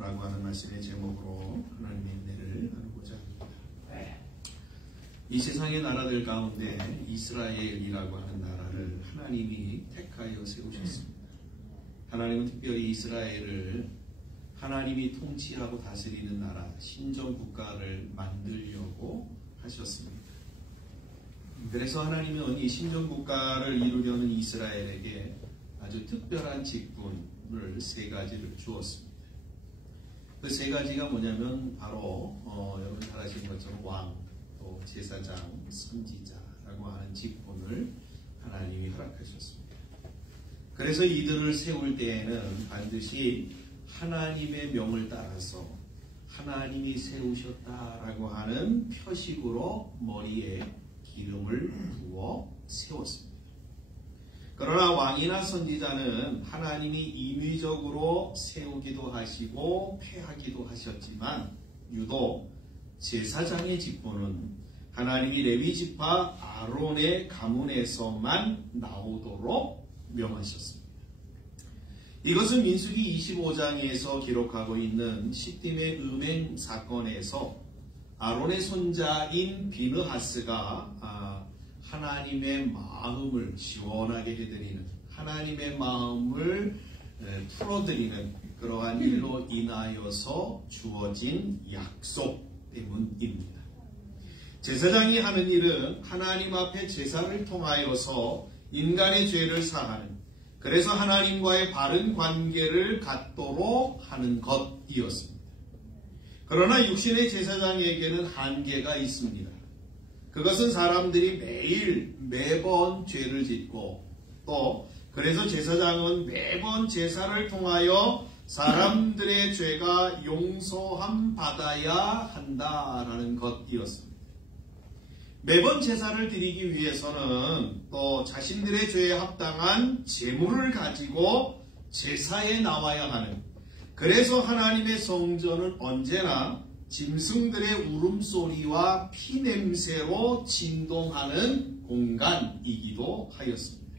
라고 하는 말씀의 제목으로 하나님의 은혜를 나누고자 합니다. 이 세상의 나라들 가운데 이스라엘이라고 하는 나라를 하나님이 택하여 세우셨습니다. 하나님은 특별히 이스라엘을 하나님이 통치하고 다스리는 나라, 신정국가를 만들려고 하셨습니다. 그래서 하나님은 이 신정국가를 이루려는 이스라엘에게 아주 특별한 직분을 세 가지를 주었습니다. 그 세 가지가 뭐냐면 바로 여러분 잘 아시는 것처럼 왕, 또 제사장, 선지자라고 하는 직분을 하나님이 허락하셨습니다. 그래서 이들을 세울 때에는 반드시 하나님의 명을 따라서 하나님이 세우셨다라고 하는 표식으로 머리에 기름을 부어 세웠습니다. 그러나 왕이나 선지자는 하나님이 임의적으로 세우기도 하시고 폐하기도 하셨지만 유독 제사장의 직분은 하나님이 레위 지파 아론의 가문에서만 나오도록 명하셨습니다. 이것은 민수기 25장에서 기록하고 있는 시딤의 음행 사건에서 아론의 손자인 비느하스가 하나님의 마음을 시원하게 해드리는, 하나님의 마음을 풀어드리는 그러한 일로 인하여서 주어진 약속 때문입니다. 제사장이 하는 일은 하나님 앞에 제사를 통하여서 인간의 죄를 사하는, 그래서 하나님과의 바른 관계를 갖도록 하는 것이었습니다. 그러나 육신의 제사장에게는 한계가 있습니다. 그것은 사람들이 매번 죄를 짓고 또 그래서 제사장은 매번 제사를 통하여 사람들의 죄가 용서함 받아야 한다라는 것이었습니다. 매번 제사를 드리기 위해서는 또 자신들의 죄에 합당한 제물을 가지고 제사에 나와야 하는, 그래서 하나님의 성전은 언제나 짐승들의 울음소리와 피냄새로 진동하는 공간이기도 하였습니다.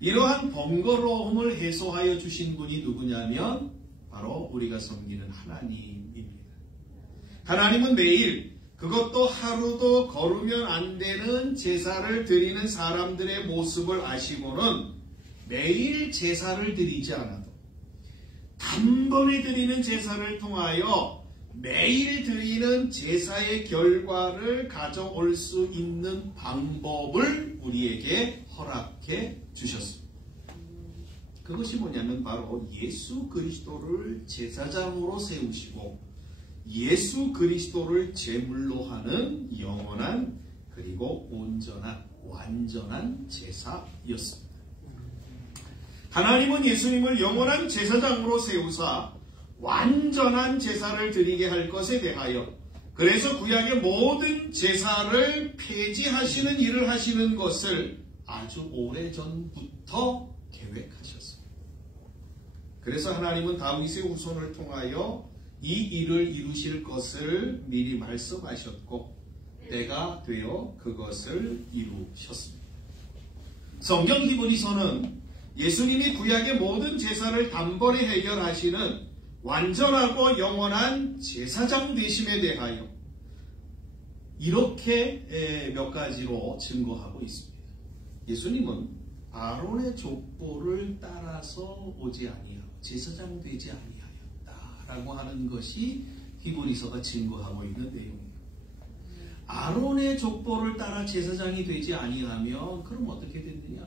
이러한 번거로움을 해소하여 주신 분이 누구냐면 바로 우리가 섬기는 하나님입니다. 하나님은 매일, 그것도 하루도 거르면 안 되는 제사를 드리는 사람들의 모습을 아시고는 매일 제사를 드리지 않아도 단번에 드리는 제사를 통하여 매일 드리는 제사의 결과를 가져올 수 있는 방법을 우리에게 허락해 주셨습니다. 그것이 뭐냐면 바로 예수 그리스도를 제사장으로 세우시고 예수 그리스도를 제물로 하는 영원한 그리고 온전한 완전한 제사였습니다. 하나님은 예수님을 영원한 제사장으로 세우사 완전한 제사를 드리게 할 것에 대하여, 그래서 구약의 모든 제사를 폐지하시는 일을 하시는 것을 아주 오래전부터 계획하셨습니다. 그래서 하나님은 다윗의 후손을 통하여 이 일을 이루실 것을 미리 말씀하셨고 때가 되어 그것을 이루셨습니다. 성경 히브리서는 예수님이 구약의 모든 제사를 단번에 해결하시는 완전하고 영원한 제사장 되심에 대하여 이렇게 몇 가지로 증거하고 있습니다. 예수님은 아론의 족보를 따라서 오지 아니하고 제사장 되지 아니하였다라고 하는 것이 히브리서가 증거하고 있는 내용이에요. 아론의 족보를 따라 제사장이 되지 아니하면 그럼 어떻게 됐느냐?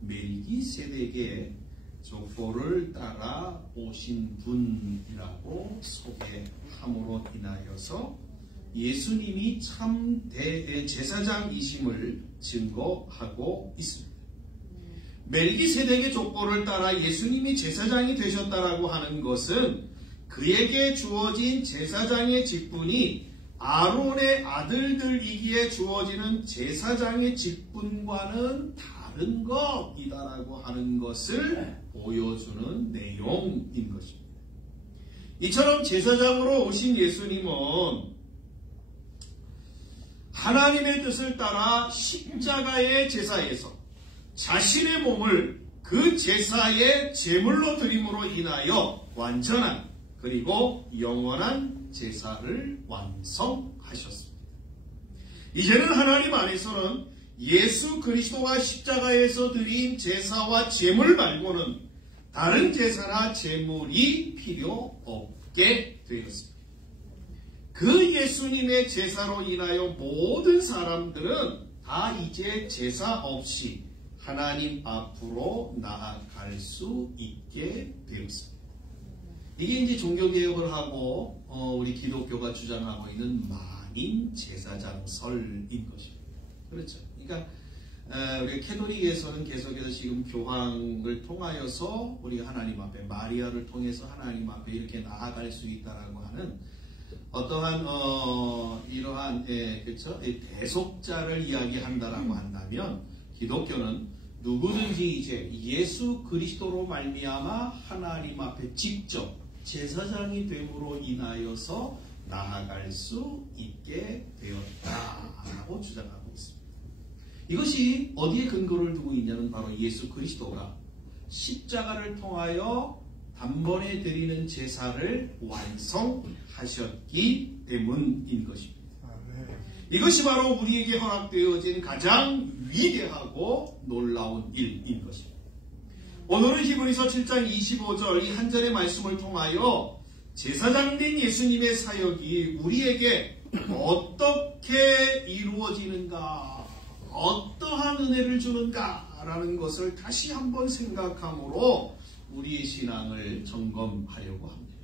멜기세덱의 족보를 따라 오신 분이라고 소개함으로 인하여서 예수님이 참 대제사장이심을 증거하고 있습니다. 멜기세덱의 족보를 따라 예수님이 제사장이 되셨다라고 하는 것은 그에게 주어진 제사장의 직분이 아론의 아들들이기에 주어지는 제사장의 직분과는 다른 것이다라고 하는 것을 보여주는 내용인 것입니다. 이처럼 제사장으로 오신 예수님은 하나님의 뜻을 따라 십자가의 제사에서 자신의 몸을 그 제사의 제물로 드림으로 인하여 완전한 그리고 영원한 제사를 완성하셨습니다. 이제는 하나님 안에서는 예수 그리스도가 십자가에서 드린 제사와 제물 말고는 다른 제사나 제물이 필요 없게 되었습니다. 그 예수님의 제사로 인하여 모든 사람들은 다 이제 제사 없이 하나님 앞으로 나아갈 수 있게 되었습니다. 이게 이제 종교개혁을 하고 우리 기독교가 주장하고 있는 만인 제사장설인 것입니다. 그렇죠. 그러니까 우리 캐톨릭에서는 계속해서 지금 교황을 통하여서 우리가 하나님 앞에 마리아를 통해서 하나님 앞에 이렇게 나아갈 수 있다라고 하는 어떠한 이러한 그렇죠? 대속자를 이야기한다라고 한다면 기독교는 누구든지 이제 예수 그리스도로 말미암아 하나님 앞에 직접 제사장이 됨으로 인하여서 나아갈 수 있게 되었다라고 주장하고 있습니다. 이것이 어디에 근거를 두고 있냐는 바로 예수 그리스도가 십자가를 통하여 단번에 드리는 제사를 완성하셨기 때문인 것입니다. 이것이 바로 우리에게 허락되어진 가장 위대하고 놀라운 일인 것입니다. 오늘은 히브리서 7장 25절 이 한 절의 말씀을 통하여 제사장된 예수님의 사역이 우리에게 어떻게 이루어지는가, 어떠한 은혜를 주는가라는 것을 다시 한번 생각함으로 우리의 신앙을 점검하려고 합니다.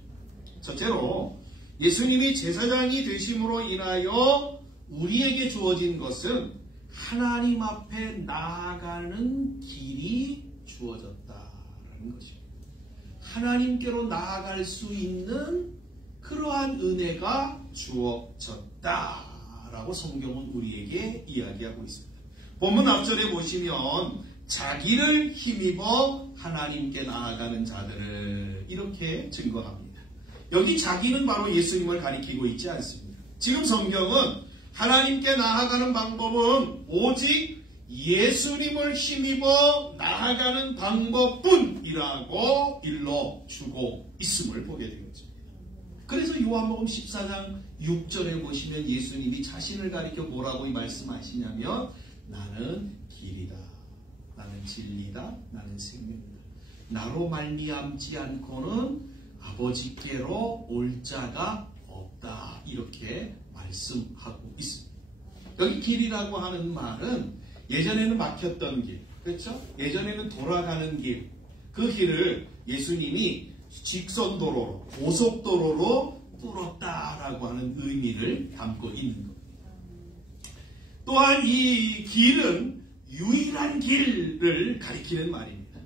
첫째로 예수님이 제사장이 되심으로 인하여 우리에게 주어진 것은 하나님 앞에 나아가는 길이 주어졌다라는 것입니다. 하나님께로 나아갈 수 있는 그러한 은혜가 주어졌다라고 성경은 우리에게 이야기하고 있습니다. 본문 앞절에 보시면 자기를 힘입어 하나님께 나아가는 자들을 이렇게 증거합니다. 여기 자기는 바로 예수님을 가리키고 있지 않습니다. 지금 성경은 하나님께 나아가는 방법은 오직 예수님을 힘입어 나아가는 방법뿐이라고 일러주고 있음을 보게 되었습니다. 그래서 요한복음 14장 6절에 보시면 예수님이 자신을 가리켜 뭐라고 말씀하시냐면 나는 길이다, 나는 진리다, 나는 생명이다. 나로 말미암지 않고는 아버지께로 올 자가 없다. 이렇게 말씀하고 있습니다. 여기 길이라고 하는 말은 예전에는 막혔던 길, 그렇죠? 예전에는 돌아가는 길, 그 길을 예수님이 직선도로로, 고속도로로 뚫었다라고 하는 의미를 담고 있는 겁니다. 또한 이 길은 유일한 길을 가리키는 말입니다.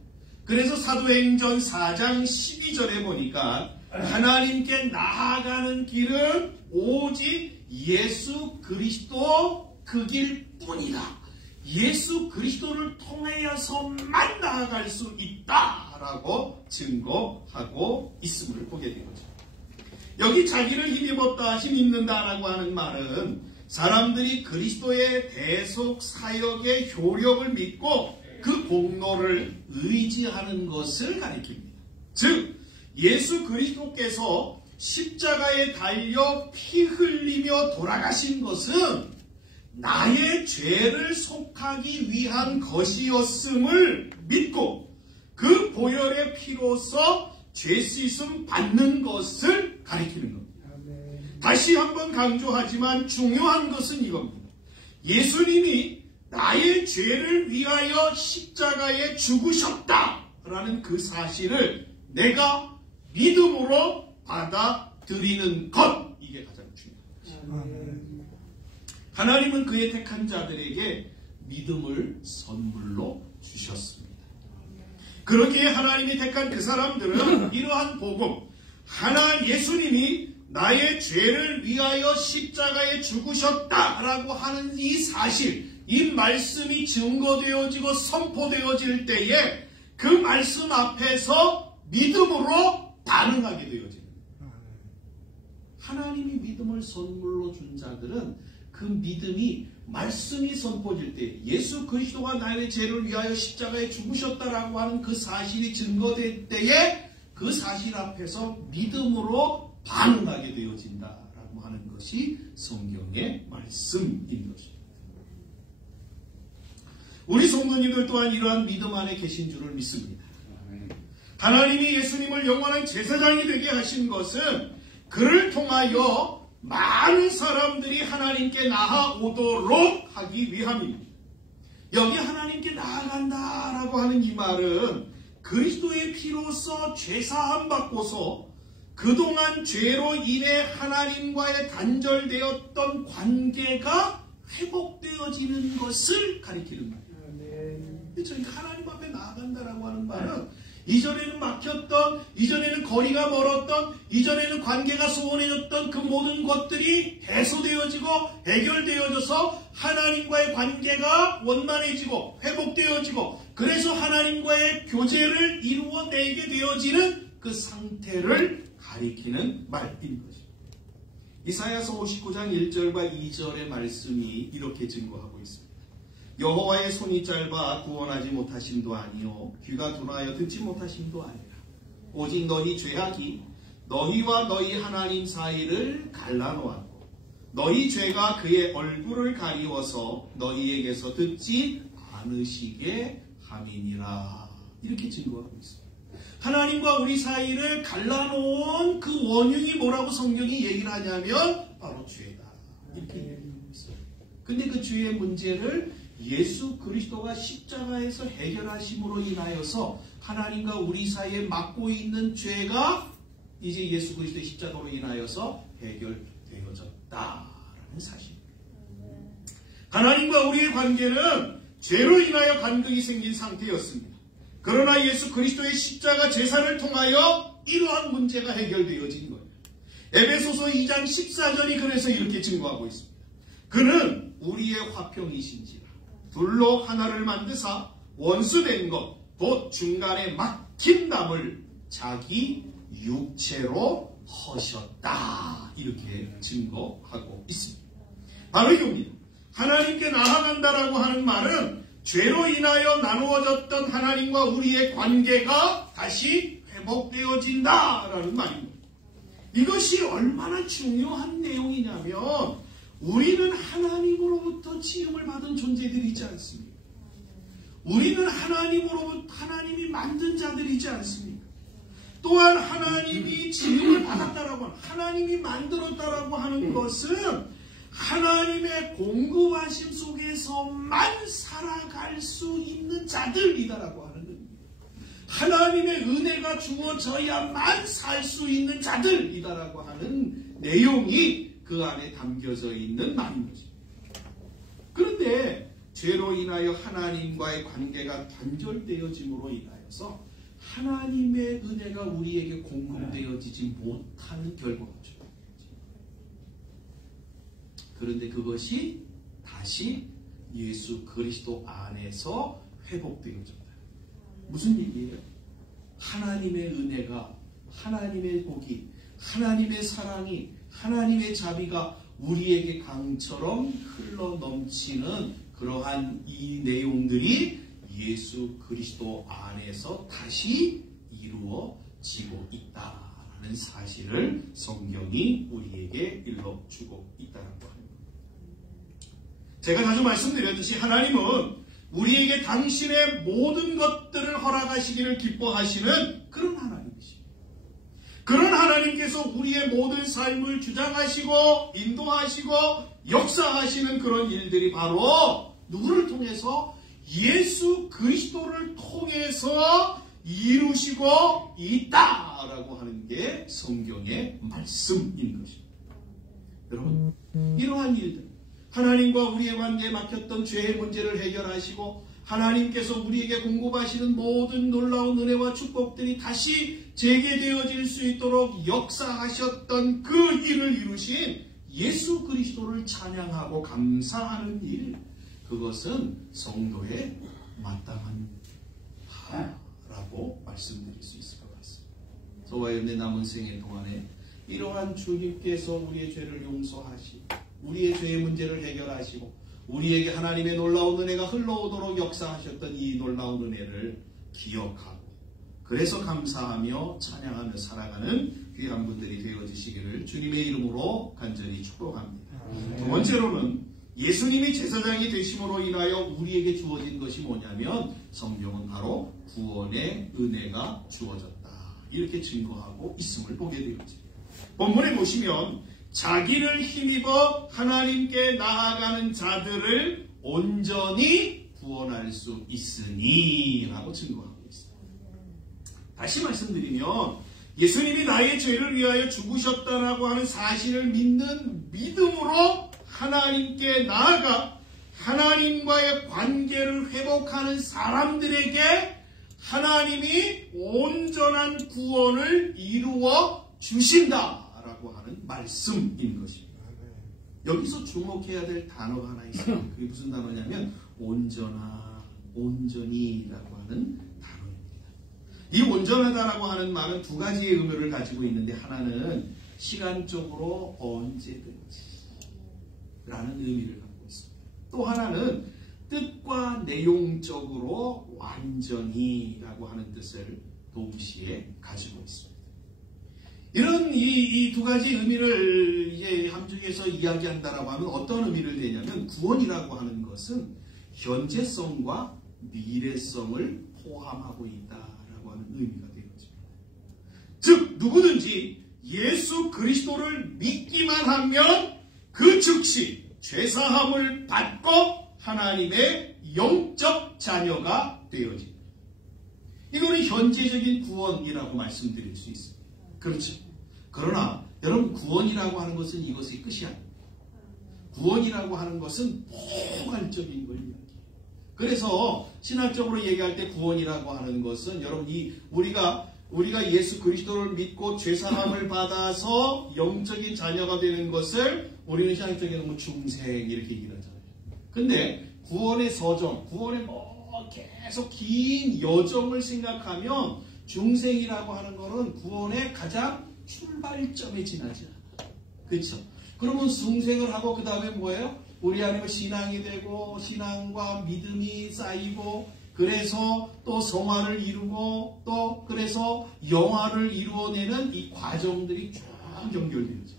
그래서 사도행전 4장 12절에 보니까 하나님께 나아가는 길은 오직 예수 그리스도 그 길뿐이다. 예수 그리스도를 통하여서만 나아갈 수 있다라고 증거하고 있음을 보게 된 거죠. 여기 자기를 힘입었다, 힘입는다라고 하는 말은 사람들이 그리스도의 대속 사역의 효력을 믿고 그 공로를 의지하는 것을 가리킵니다. 즉 예수 그리스도께서 십자가에 달려 피 흘리며 돌아가신 것은 나의 죄를 속하기 위한 것이었음을 믿고 그 보혈의 피로서 죄 씻음 받는 것을 가리키는 겁니다. 다시 한번 강조하지만 중요한 것은 이겁니다. 예수님이 나의 죄를 위하여 십자가에 죽으셨다라는 그 사실을 내가 믿음으로 받아들이는 것, 이게 가장 중요합니다. 하나님은 그의 택한 자들에게 믿음을 선물로 주셨습니다. 그러기에 하나님이 택한 그 사람들은 이러한 복음, 예수님이 나의 죄를 위하여 십자가에 죽으셨다라고 하는 이 사실, 이 말씀이 증거되어지고 선포되어질 때에 그 말씀 앞에서 믿음으로 반응하게 되어집니다. 하나님이 믿음을 선물로 준 자들은 그 믿음이 말씀이 선포될 때 예수 그리스도가 나의 죄를 위하여 십자가에 죽으셨다라고 하는 그 사실이 증거될 때에 그 사실 앞에서 믿음으로 반응하게 되어진다라고 하는 것이 성경의 말씀인 것입니다. 우리 성도님들 또한 이러한 믿음 안에 계신 줄을 믿습니다. 하나님이 예수님을 영원한 제사장이 되게 하신 것은 그를 통하여 많은 사람들이 하나님께 나아오도록 하기 위함입니다. 여기 하나님께 나아간다라고 하는 이 말은 그리스도의 피로써 죄사함 받고서 그동안 죄로 인해 하나님과의 단절되었던 관계가 회복되어지는 것을 가리키는 말이에요. 그러니까 하나님 앞에 나아간다라고 하는 말은 이전에는 막혔던, 이전에는 거리가 멀었던, 이전에는 관계가 소원해졌던 그 모든 것들이 해소되어지고 해결되어져서 하나님과의 관계가 원만해지고 회복되어지고 그래서 하나님과의 교제를 이루어내게 되어지는 그 상태를 가리키는 말인 것입니다. 이사야서 59장 1절과 2절의 말씀이 이렇게 증거하고 있습니다. 여호와의 손이 짧아 구원하지 못하심도 아니요 귀가 둔하여 듣지 못하심도 아니라 오직 너희 죄악이 너희와 너희 하나님 사이를 갈라놓았고 너희 죄가 그의 얼굴을 가리워서 너희에게서 듣지 않으시게 함이니라. 이렇게 증거하고 있습니다. 하나님과 우리 사이를 갈라놓은 그 원흉이 뭐라고 성경이 얘기를 하냐면 바로 죄다. 이렇게 얘기하고 있어요. 근데 그 죄의 문제를 예수 그리스도가 십자가에서 해결하심으로 인하여서 하나님과 우리 사이에 막고 있는 죄가 이제 예수 그리스도의 십자가로 인하여서 해결되어졌다라는 사실입니다. 하나님과 우리의 관계는 죄로 인하여 간극이 생긴 상태였습니다. 그러나 예수 그리스도의 십자가 제사를 통하여 이러한 문제가 해결되어진 거예요. 에베소서 2장 14절이 그래서 이렇게 증거하고 있습니다. 그는 우리의 화평이신지라 둘로 하나를 만드사 원수된 것 곧 중간에 막힌 담을 자기 육체로 허셨다. 이렇게 증거하고 있습니다. 바로 이겁니다. 하나님께 나아간다라고 하는 말은 죄로 인하여 나누어졌던 하나님과 우리의 관계가 다시 회복되어진다라는 말입니다. 이것이 얼마나 중요한 내용이냐면 우리는 하나님으로부터 지음을 받은 존재들이지 않습니까? 우리는 하나님이 만든 자들이지 않습니까? 또한 하나님이 지음을 받았다라고 하는, 하나님이 만들었다라고 하는 것은 하나님의 공급하심 속에서만 살아갈 수 있는 자들이다라고 하는 겁니다. 하나님의 은혜가 주어져야만 살 수 있는 자들이다라고 하는 내용이 그 안에 담겨져 있는 말인 것입니다. 그런데 죄로 인하여 하나님과의 관계가 단절되어짐으로 인하여서 하나님의 은혜가 우리에게 공급되어지지 못하는 결과가 주어집니다. 그런데 그것이 다시 예수 그리스도 안에서 회복되어진다. 무슨 얘기예요? 하나님의 은혜가, 하나님의 복이, 하나님의 사랑이, 하나님의 자비가 우리에게 강처럼 흘러 넘치는 그러한 이 내용들이 예수 그리스도 안에서 다시 이루어지고 있다는 사실을 성경이 우리에게 일러주고 있다는 겁니다. 제가 자주 말씀드렸듯이 하나님은 우리에게 당신의 모든 것들을 허락하시기를 기뻐하시는 그런 하나님이십니다. 그런 하나님께서 우리의 모든 삶을 주장하시고 인도하시고 역사하시는 그런 일들이 바로 누구를 통해서? 예수 그리스도를 통해서 이루시고 있다라고 하는 게 성경의 말씀인 것입니다. 여러분, 이러한 일들, 하나님과 우리의 관계에 막혔던 죄의 문제를 해결하시고 하나님께서 우리에게 공급하시는 모든 놀라운 은혜와 축복들이 다시 재개되어질 수 있도록 역사하셨던 그 일을 이루신 예수 그리스도를 찬양하고 감사하는 일, 그것은 성도의 마땅한 바라고 말씀드릴 수 있을 것 같습니다. 저와 여러분의 남은 생애 동안에 이러한 주님께서 우리의 죄를 용서하시고 우리의 죄의 문제를 해결하시고 우리에게 하나님의 놀라운 은혜가 흘러오도록 역사하셨던 이 놀라운 은혜를 기억하고 그래서 감사하며 찬양하며 살아가는 귀한 분들이 되어주시기를 주님의 이름으로 간절히 축복합니다. 두 번째로는 예수님이 제사장이 되심으로 인하여 우리에게 주어진 것이 뭐냐면 성경은 바로 구원의 은혜가 주어졌다. 이렇게 증거하고 있음을 보게 되었죠. 본문에 보시면 자기를 힘입어 하나님께 나아가는 자들을 온전히 구원할 수 있으니 라고 증거하고 있습니다. 다시 말씀드리면 예수님이 나의 죄를 위하여 죽으셨다라고 하는 사실을 믿는 믿음으로 하나님께 나아가 하나님과의 관계를 회복하는 사람들에게 하나님이 온전한 구원을 이루어 주신다라고 하는 말씀인 것입니다. 여기서 주목해야 될 단어가 하나 있습니다. 그게 무슨 단어냐면 온전히라고 하는 단어입니다. 이 온전하다라고 하는 말은 두 가지의 의미를 가지고 있는데 하나는 시간적으로 언제든지 라는 의미를 갖고 있습니다. 또 하나는 뜻과 내용적으로 완전히라고 하는 뜻을 동시에 가지고 있습니다. 이런 이 두 가지 의미를 이제 함중에서 이야기한다라고 하면 어떤 의미를 내냐면 구원이라고 하는 것은 현재성과 미래성을 포함하고 있다라고 하는 의미가 되어집니다. 즉 누구든지 예수 그리스도를 믿기만 하면 그 즉시 죄사함을 받고 하나님의 영적 자녀가 되어집니다. 이거는 현재적인 구원이라고 말씀드릴 수 있습니다. 그렇죠. 그러나 여러분 구원이라고 하는 것은 이것의 끝이 아닙니다. 구원이라고 하는 것은 포괄적인 걸 이야기해요. 그래서 신학적으로 얘기할 때 구원이라고 하는 것은 여러분 우리가 예수 그리스도를 믿고 죄사함을 받아서 영적인 자녀가 되는 것을 우리는 신학적인 중생 이렇게 얘기를 하잖아요. 근데 구원의 서정, 구원의 계속 긴 여정을 생각하면 중생이라고 하는 것은 구원의 가장 출발점에 지나지 않아요. 그렇죠? 그러면 중생을 하고 그 다음에 뭐예요? 우리 안에 신앙이 되고 신앙과 믿음이 쌓이고 그래서 또 성화를 이루고 또 그래서 영화를 이루어내는 이 과정들이 쭉 연결되어져.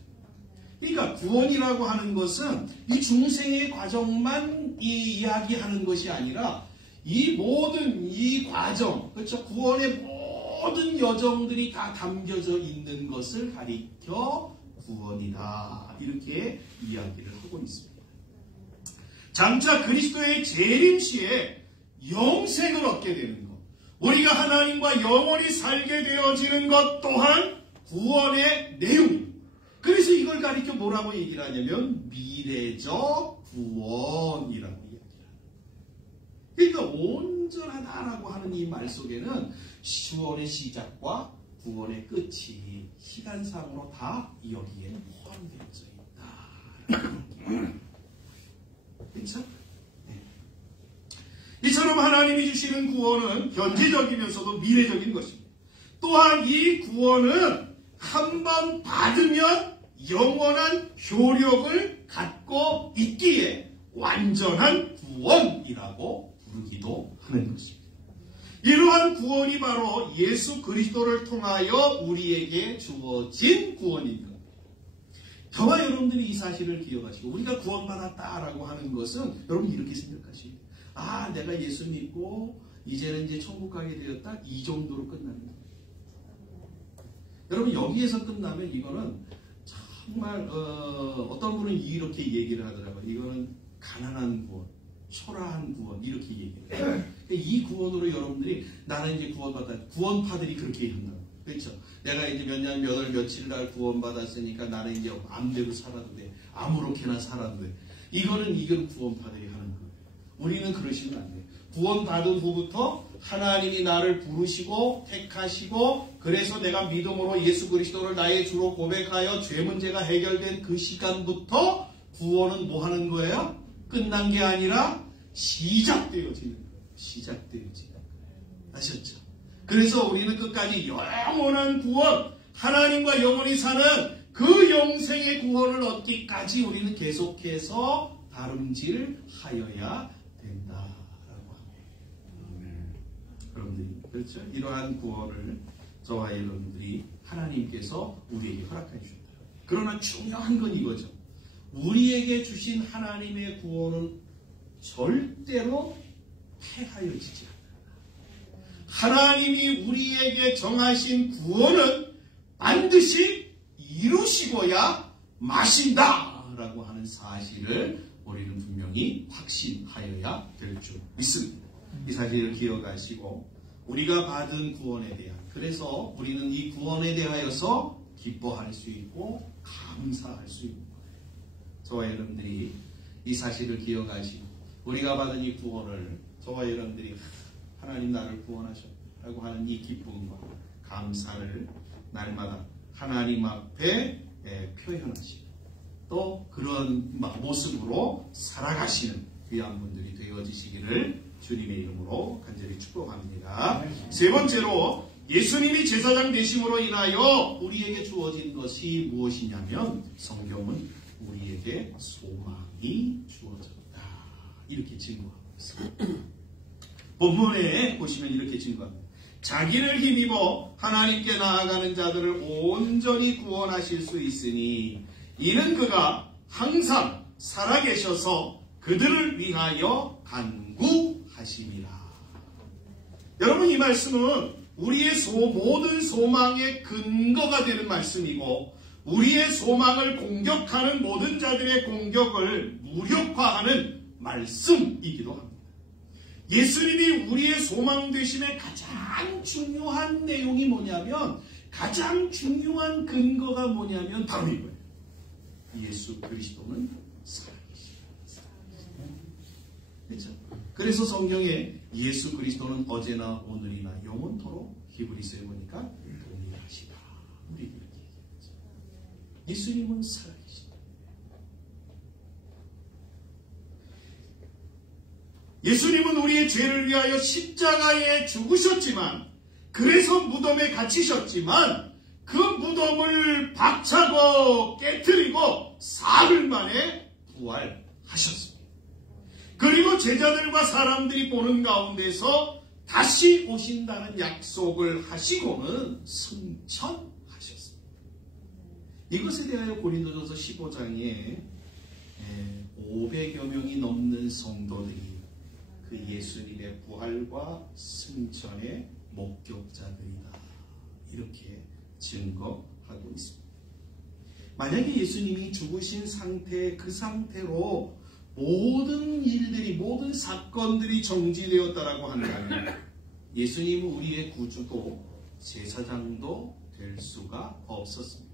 그러니까 구원이라고 하는 것은 이 중생의 과정만 이야기하는 것이 아니라 이 모든 이 과정, 그렇죠? 구원의 모든 여정들이 다 담겨져 있는 것을 가리켜 구원이다. 이렇게 이야기를 하고 있습니다. 장차 그리스도의 재림 시에 영생을 얻게 되는 것, 우리가 하나님과 영원히 살게 되어지는 것 또한 구원의 내용입니다. 그래서 이걸 가리켜 뭐라고 얘기를 하냐면 미래적 구원이라고 이야기를 합니다. 그러니까 온전하다라고 하는 이 말 속에는 구원의 시작과 구원의 끝이 시간상으로 다 여기에 포함되어져 있다. 그렇죠? 네. 이처럼 하나님이 주시는 구원은 현재적이면서도 미래적인 것입니다. 또한 이 구원은 한번 받으면 영원한 효력을 갖고 있기에 완전한 구원이라고 부르기도 하는 것입니다. 이러한 구원이 바로 예수 그리스도를 통하여 우리에게 주어진 구원인 겁니다. 저와 여러분들이 이 사실을 기억하시고 우리가 구원받았다라고 하는 것은 여러분 이렇게 생각하시면 아 내가 예수 믿고 이제는 이제 천국 가게 되었다 이 정도로 끝나는 거예요. 여러분 여기에서 끝나면 이거는 정말 어떤 분은 이렇게 얘기를 하더라고요. 이거는 가난한 구원, 초라한 구원 이렇게 얘기를 해요. 이 구원으로 여러분들이 나는 이제 구원받았다. 구원파들이 그렇게 한다. 그렇죠? 내가 이제 몇 년, 몇 월, 며칠 날 구원받았으니까 나는 이제 마음대로 살아도 돼. 아무렇게나 살아도 돼. 이거는 구원파들이 하는 거예요. 우리는 그러시면 안 돼요. 구원받은 후부터 하나님이 나를 부르시고 택하시고 그래서 내가 믿음으로 예수 그리스도를 나의 주로 고백하여 죄 문제가 해결된 그 시간부터 구원은 뭐 하는 거예요? 끝난 게 아니라 시작되어지는 거예요. 시작되어지는 거예요. 아셨죠? 그래서 우리는 끝까지 영원한 구원, 하나님과 영원히 사는 그 영생의 구원을 얻기까지 우리는 계속해서 다름질하여야 된다라고 합니다. 여러분들이 그렇죠? 이러한 구원을 저와 여러분들이 하나님께서 우리에게 허락해 주셨다. 그러나 중요한 건 이거죠. 우리에게 주신 하나님의 구원은 절대로 폐하여지지 않는다. 하나님이 우리에게 정하신 구원은 반드시 이루시고야 마신다라고 하는 사실을 우리는 분명히 확신하여야 될 줄 믿습니다. 이 사실을 기억하시고 우리가 받은 구원에 대한, 그래서 우리는 이 구원에 대하여서 기뻐할 수 있고 감사할 수 있는 거예요. 저와 여러분들이 이 사실을 기억하시고 우리가 받은 이 구원을 저와 여러분들이 하나님 나를 구원하셨다고 하는 이 기쁨과 감사를 날마다 하나님 앞에 표현하시고 또 그런 모습으로 살아가시는 귀한 분들이 되어지시기를 주님의 이름으로 간절히 축복합니다. 세 번째로 예수님이 제사장 되심으로 인하여 우리에게 주어진 것이 무엇이냐면 성경은 우리에게 소망이 주어졌다. 이렇게 증거하고 있습니다. 본문에 보시면 이렇게 증거합니다. 자기를 힘입어 하나님께 나아가는 자들을 온전히 구원하실 수 있으니 이는 그가 항상 살아계셔서 그들을 위하여 간구하심이라. 여러분, 이 말씀은 우리의 모든 소망의 근거가 되는 말씀이고 우리의 소망을 공격하는 모든 자들의 공격을 무력화하는 말씀이기도 합니다. 예수님이 우리의 소망 되심의 가장 중요한 내용이 뭐냐면, 가장 중요한 근거가 뭐냐면 바로 이거예요. 예수 그리스도는 살아계십니다. 그렇죠? 그래서 성경에 예수 그리스도는 어제나 오늘이나 영원토록, 히브리서에 보니까 동일하시다. 우리 이렇게 얘기하죠. 예수님은 살아계십니다. 예수님은 우리의 죄를 위하여 십자가에 죽으셨지만, 그래서 무덤에 갇히셨지만 그 무덤을 박차고 깨트리고 사흘 만에 부활하셨습니다. 그리고 제자들과 사람들이 보는 가운데서 다시 오신다는 약속을 하시고는 승천하셨습니다. 이것에 대하여 고린도전서 15장에 500여 명이 넘는 성도들이 그 예수님의 부활과 승천의 목격자들이다. 이렇게 증거하고 있습니다. 만약에 예수님이 죽으신 상태, 그 상태로 모든 일들이, 모든 사건들이 정지되었다라고 한다면 예수님은 우리의 구주도 제사장도 될 수가 없었습니다.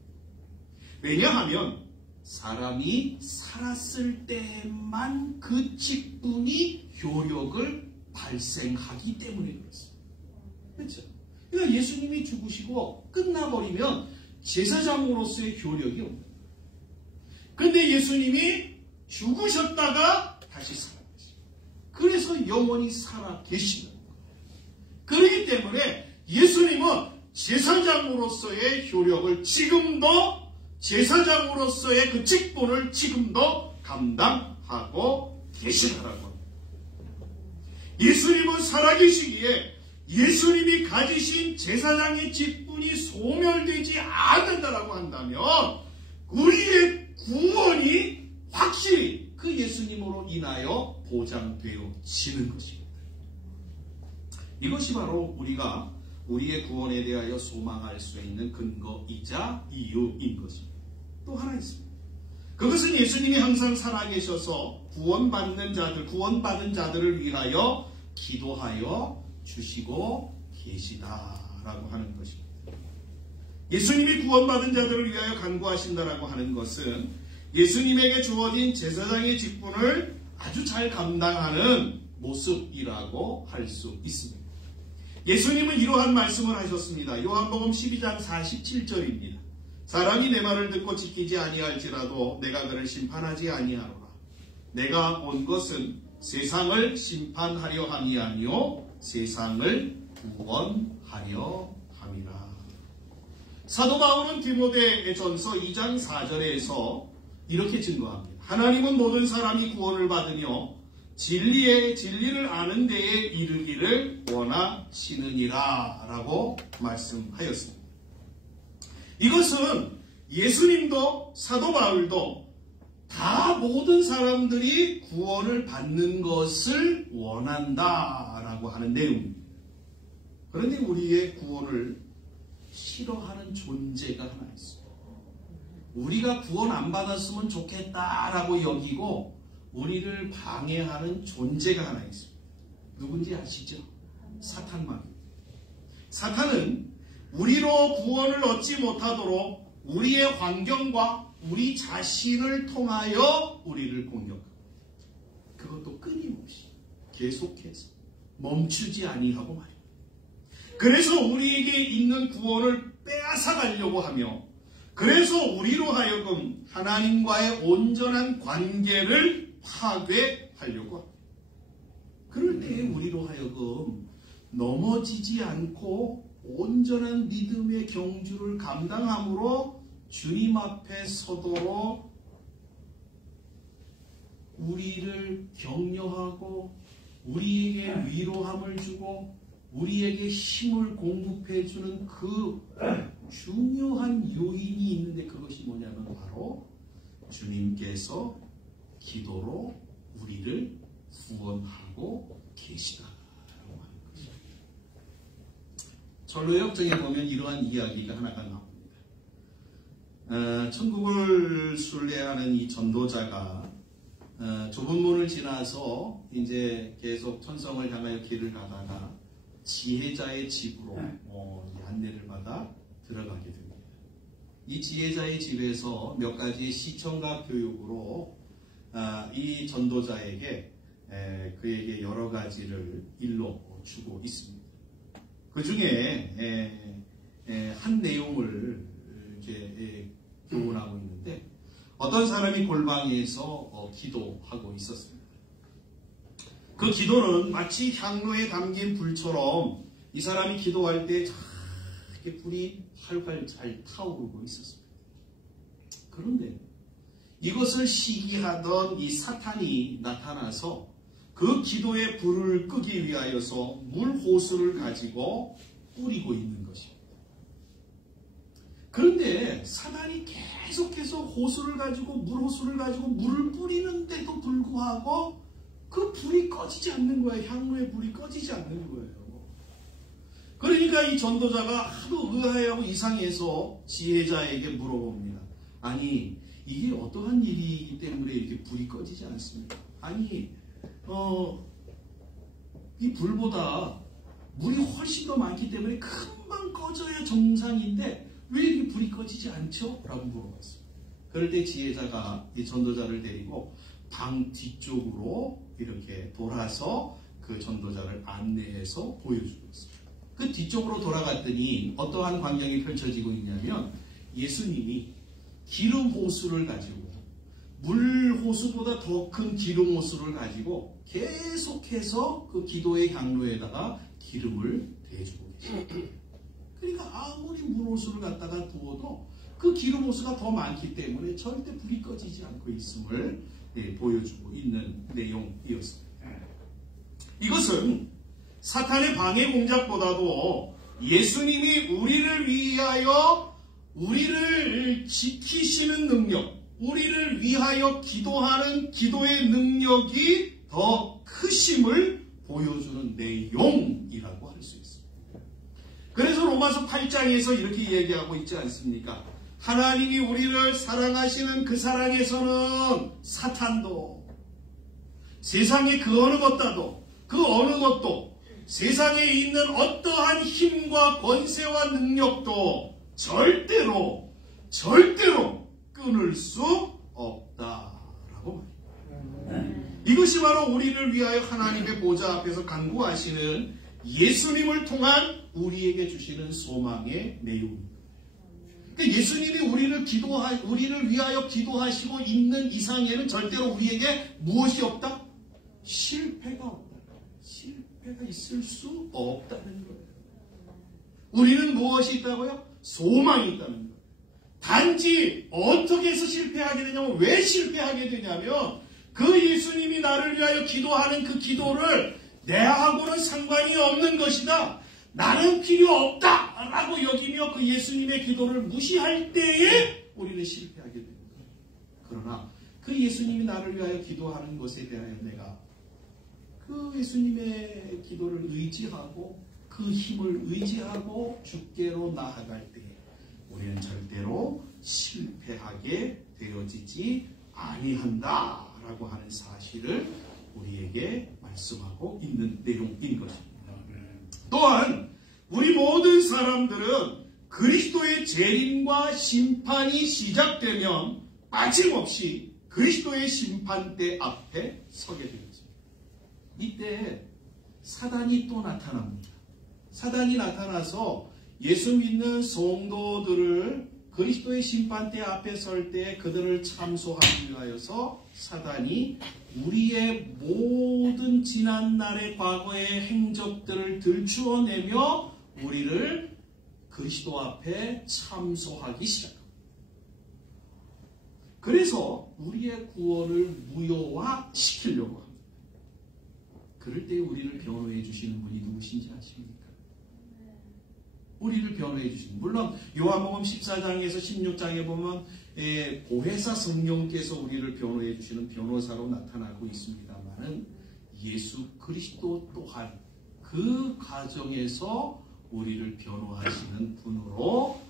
왜냐하면 사람이 살았을 때만 그 직분이 효력을 발생하기 때문에 그렇습니다. 그렇죠? 그러니까 예수님이 죽으시고 끝나버리면 제사장으로서의 효력이 없는 거예요. 근데 예수님이 죽으셨다가 다시 살아계십니다. 그래서 영원히 살아계시는 거예요. 그렇기 때문에 예수님은 제사장으로서의 효력을 지금도, 제사장으로서의 그 직분을 지금도 감당하고 계시다라고 합니다. 예수님은 살아계시기에 예수님이 가지신 제사장의 직분이 소멸되지 않는다라고 한다면 우리의 구원이 확실히 그 예수님으로 인하여 보장되어지는 것입니다. 이것이 바로 우리가 우리의 구원에 대하여 소망할 수 있는 근거이자 이유인 것입니다. 또 하나 있습니다. 그것은 예수님이 항상 살아계셔서 구원받는 자들, 구원받은 자들을 위하여 기도하여 주시고 계시다라고 하는 것입니다. 예수님이 구원받은 자들을 위하여 간구하신다라고 하는 것은 예수님에게 주어진 제사장의 직분을 아주 잘 감당하는 모습이라고 할 수 있습니다. 예수님은 이러한 말씀을 하셨습니다. 요한복음 12장 47절입니다. 사람이 내 말을 듣고 지키지 아니할지라도 내가 그를 심판하지 아니하노라. 내가 온 것은 세상을 심판하려 함이 아니요 세상을 구원하려 함이라. 사도 바울은 디모데전서 2장 4절에서 이렇게 증거합니다. 하나님은 모든 사람이 구원을 받으며 진리를 아는 데에 이르기를 원하시느니라 라고 말씀하였습니다. 이것은 예수님도 사도 바울도 다 모든 사람들이 구원을 받는 것을 원한다라고 하는 내용입니다. 그런데 우리의 구원을 싫어하는 존재가 하나 있어요. 우리가 구원 안 받았으면 좋겠다라고 여기고 우리를 방해하는 존재가 하나 있습니다. 누군지 아시죠? 사탄만입니다. 사탄은 우리로 구원을 얻지 못하도록 우리의 환경과 우리 자신을 통하여 우리를 공격합니다. 그것도 끊임없이 계속해서 멈추지 아니하고 말입니다. 그래서 우리에게 있는 구원을 빼앗아가려고 하며 그래서 우리로 하여금 하나님과의 온전한 관계를 파괴하려고 합니다. 그럴 때 우리로 하여금 넘어지지 않고 온전한 믿음의 경주를 감당함으로 주님 앞에 서도록 우리를 격려하고 우리에게 위로함을 주고 우리에게 힘을 공급해주는 그 중요한 요인이 있는데 그것이 뭐냐면 바로 주님께서 기도로 우리를 구원하고 계시다라고 하는 것입니다. 전로역정에 보면 이러한 이야기가 하나가 나옵니다. 천국을 순례하는 이 전도자가 좁은 문을 지나서 이제 계속 천성을 향하여 길을 가다가 지혜자의 집으로 안내를 받아 들어가게 됩니다. 이 지혜자의 집에서 몇 가지 시청과 교육으로 이 전도자에게 그에게 여러 가지를 일러 주고 있습니다. 그 중에 한 내용을 이제 교훈하고 있는데 어떤 사람이 골방에서 기도하고 있었습니다. 그 기도는 마치 향로에 담긴 불처럼 이 사람이 기도할 때 이렇게 불이 활활 잘 타오르고 있었습니다. 그런데 이것을 시기하던 이 사탄이 나타나서 그 기도의 불을 끄기 위하여서 물 호수를 가지고 뿌리고 있는 것입니다. 그런데 사탄이 계속해서 호수를 가지고 물 호수를 가지고 물을 뿌리는데도 불구하고 그 불이 꺼지지 않는 거예요. 향로의 불이 꺼지지 않는 거예요. 그러니까 이 전도자가 하도 의아해하고 이상해서 지혜자에게 물어봅니다. 아니 이게 어떠한 일이기 때문에 이렇게 불이 꺼지지 않습니까? 아니 이 불보다 물이 훨씬 더 많기 때문에 금방 꺼져야 정상인데 왜 이렇게 불이 꺼지지 않죠? 라고 물어봤어요. 그럴 때 지혜자가 이 전도자를 데리고 방 뒤쪽으로 이렇게 돌아서 그 전도자를 안내해서 보여주고 있습니다. 그 뒤쪽으로 돌아갔더니 어떠한 광경이 펼쳐지고 있냐면 예수님이 기름 호수를 가지고 물 호수보다 더 큰 기름 호수를 가지고 계속해서 그 기도의 향로에다가 기름을 대주고 계십니다. 그러니까 아무리 물 호수를 갖다가 두어도 그 기름 호수가 더 많기 때문에 절대 불이 꺼지지 않고 있음을 보여주고 있는 내용이었습니다. 이것은 사탄의 방해 공작보다도 예수님이 우리를 위하여 우리를 지키시는 능력, 우리를 위하여 기도하는 기도의 능력이 더 크심을 보여주는 내용이라고 할 수 있습니다. 그래서 로마서 8장에서 이렇게 얘기하고 있지 않습니까? 하나님이 우리를 사랑하시는 그 사랑에서는 사탄도 세상의 그 어느 것도 세상에 있는 어떠한 힘과 권세와 능력도 절대로 끊을 수 없다라고 말합니다. 이것이 바로 우리를 위하여 하나님의 보좌 앞에서 간구하시는 예수님을 통한 우리에게 주시는 소망의 내용입니다. 그러니까 예수님이 우리를 위하여 기도하시고 있는 이상에는 절대로 우리에게 무엇이 없다? 실패가 없다. 실패가 있을 수 없다는 거예요. 우리는 무엇이 있다고요? 소망이 있다는 거예요. 단지 어떻게 해서 실패하게 되냐면 왜 실패하게 되냐면 그 예수님이 나를 위하여 기도하는 그 기도를 내하고는 상관이 없는 것이다. 나는 필요 없다 라고 여기며 그 예수님의 기도를 무시할 때에 우리는 실패하게 됩니다. 그러나 그 예수님이 나를 위하여 기도하는 것에 대하여 내가 그 예수님의 기도를 의지하고 그 힘을 의지하고 주께로 나아갈 때에 우리는 절대로 실패하게 되어지지 아니한다라고 하는 사실을 우리에게 말씀하고 있는 내용인 것입니다. 또한 우리 모든 사람들은 그리스도의 재림과 심판이 시작되면 빠짐없이 그리스도의 심판대 앞에 서게 되었습니다. 이때 사단이 또 나타납니다. 사단이 나타나서 예수 믿는 성도들을 그리스도의 심판대 앞에 설 때 그들을 참소하기 위하여서 사단이 우리의 모든 지난날의 과거의 행적들을 들추어내며 우리를 그리스도 앞에 참소하기 시작합니다. 그래서 우리의 구원을 무효화시키려고 합니다. 그럴 때 우리를 변호해 주시는 분이 누구신지 아십니까? 우리를 변호해 주시는, 물론 요한복음 14장에서 16장에 보면 보혜사 성령께서 우리를 변호해 주시는 변호사로 나타나고 있습니다만은 예수 그리스도 또한 그 과정에서 우리를 변호하시는 분으로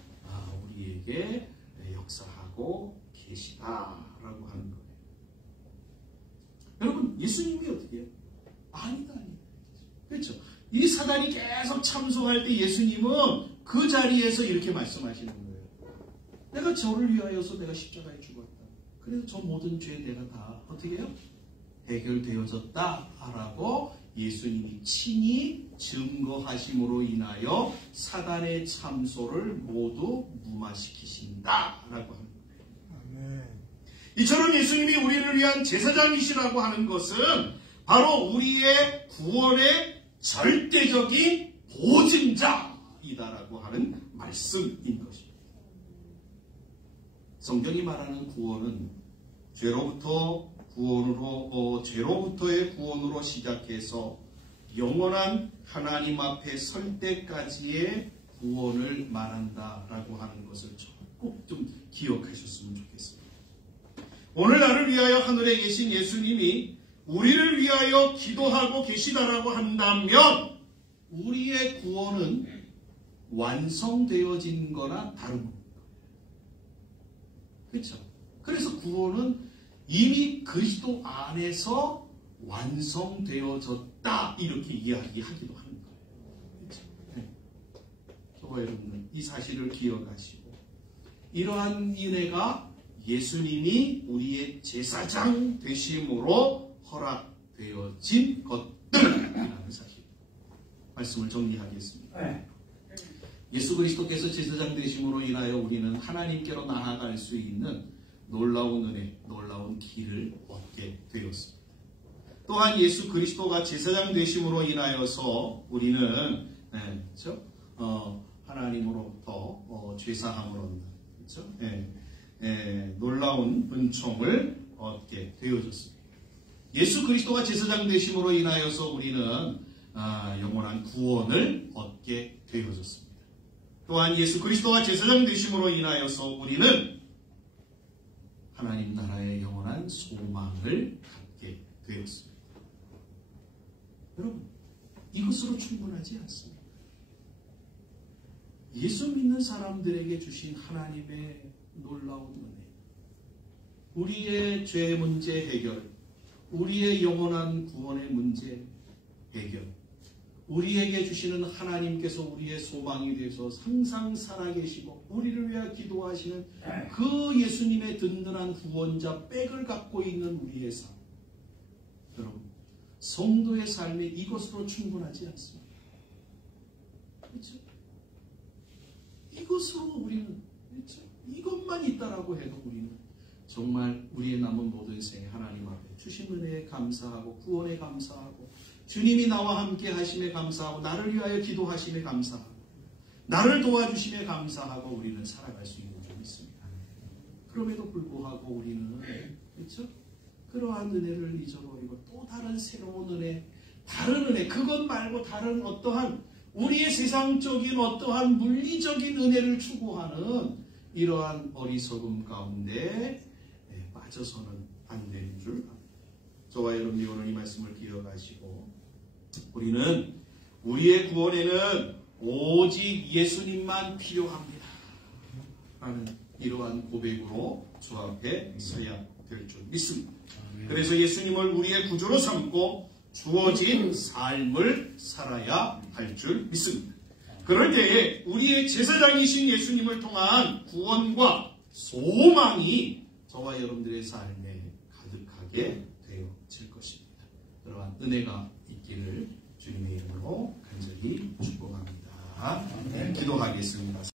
우리에게 역사하고 계시다라고 하는 거예요. 여러분, 예수님이 어떻게 해요? 아니다. 그렇죠? 이 사단이 계속 참소할 때 예수님은 그 자리에서 이렇게 말씀하시는 거예요. 내가 저를 위하여서 내가 십자가에 죽었다. 그래서 저 모든 죄 내가 다 어떻게 해요? 해결되어졌다 라고 예수님이 친히 증거하심으로 인하여 사단의 참소를 모두 무마시키신다 라고 하는 거예요. 이처럼 예수님이 우리를 위한 제사장이시라고 하는 것은 바로 우리의 구원의 절대적인 보증자이다라고 하는 말씀인 것입니다. 성경이 말하는 구원은 죄로부터의 구원으로 시작해서 영원한 하나님 앞에 설 때까지의 구원을 말한다라고 하는 것을 꼭 좀 기억하셨으면 좋겠습니다. 오늘 나를 위하여 하늘에 계신 예수님이 우리를 위하여 기도하고 계시다라고 한다면 우리의 구원은 완성되어진 거나 다름없다. 그렇죠? 그래서 구원은 이미 그리스도 안에서 완성되어졌다 이렇게 이야기하기도 하는 거예요. 그렇죠? 네. 저와 여러분은 이 사실을 기억하시고 이러한 은혜가 예수님이 우리의 제사장 되심으로 허락되어진 것들이라는 사실. 말씀을 정리하겠습니다. 예수 그리스도께서 제사장 되심으로 인하여 우리는 하나님께로 나아갈 수 있는 놀라운 은혜, 놀라운 길을 얻게 되었습니다. 또한 예수 그리스도가 제사장 되심으로 인하여서 우리는 그렇죠? 하나님으로부터 죄사함을 얻는 그렇죠? 놀라운 은총을 얻게 되어졌습니다. 예수 그리스도가 제사장 되심으로 인하여서 우리는 영원한 구원을 얻게 되어졌습니다. 또한 예수 그리스도가 제사장 되심으로 인하여서 우리는 하나님 나라의 영원한 소망을 갖게 되었습니다. 여러분, 이것으로 충분하지 않습니다. 예수 믿는 사람들에게 주신 하나님의 놀라운 은혜, 우리의 죄 문제 해결, 우리의 영원한 구원의 문제 해결, 우리에게 주시는 하나님께서 우리의 소망이 되어서 항상 살아계시고 우리를 위하여 기도하시는 그 예수님의 든든한 구원자 백을 갖고 있는 우리의 삶, 여러분, 성도의 삶이 이것으로 충분하지 않습니다. 그렇죠? 이것으로 우리는, 그렇죠? 이것만 있다라고 해도 우리는 정말 우리의 남은 모든 생에 하나님 앞에 주신 은혜에 감사하고 구원에 감사하고 주님이 나와 함께 하심에 감사하고 나를 위하여 기도하심에 감사하고 나를 도와주심에 감사하고 우리는 살아갈 수 있는 줄 믿습니다. 그럼에도 불구하고 우리는 그렇죠? 그러한 은혜를 잊어버리고 또 다른 새로운 은혜, 다른 은혜, 그것 말고 다른 어떠한 우리의 세상적인 어떠한 물리적인 은혜를 추구하는 이러한 어리석음 가운데 빠져서는 안 되는 줄 압니다. 저와 여러분이 오늘 이 말씀을 기억하시고 우리는 우리의 구원에는 오직 예수님만 필요합니다 라는 이러한 고백으로 주 앞에 서야 될 줄 믿습니다. 그래서 예수님을 우리의 구주로 삼고 주어진 삶을 살아야 할 줄 믿습니다. 그럴 때에 우리의 제사장이신 예수님을 통한 구원과 소망이 저와 여러분들의 삶에 가득하게 되어질 것입니다. 그러한 은혜가 있기를 주님의 이름으로 간절히 축복합니다. 기도하겠습니다.